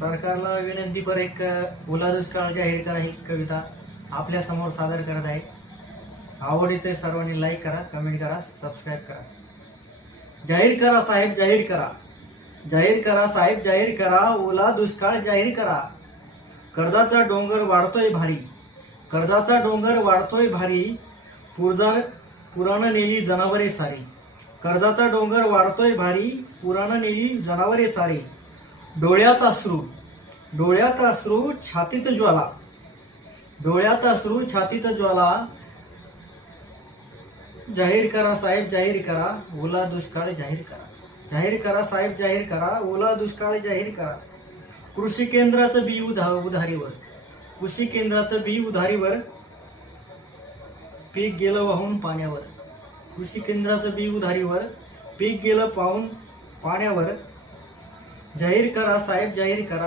सरकारला विनंती पर एक ओला दुष्काळ जाहीर करा ही कविता आपल्यासमोर सादर करत आहे. आवडीचे सर्वांनी लाईक करा कमेंट करा सबस्क्राईब करा. जाहीर करा साहेब जाहीर करा. जाहीर करा साहेब जाहीर करा. ओला दुष्काळ जाहीर करा. कर्जाचा डोंगर वाढतोय भारी. कर्जाचा डोंगर वाढतोय भारी. पुरजा पुराण नेली जनावरे सारी. कर्जाचा डोंगर वाढतोय भारी. पुराण नेली जनावरे सारी. डोळ्यात अश्रू डोळ्यात अश्रू छातीत ज्वाला डोळ्यात अश्रू छातीत ज्वाला. जाहीर करा साहेब जाहीर करा. ओला दुष्काळ जाहीर करा. जाहीर करा साहेब जाहीर करा. ओला दुष्काळ जाहीर करा. कृषी केंद्राचं बी उधा उधारीवर. कृषी केंद्राचं बी उधारीवर पीक गेलं वाहून पाण्यावर. कृषी केंद्राचं बी उधारीवर पीक गेलं पाहून पाण्यावर जाहीर करा साहेब जाहीर करा.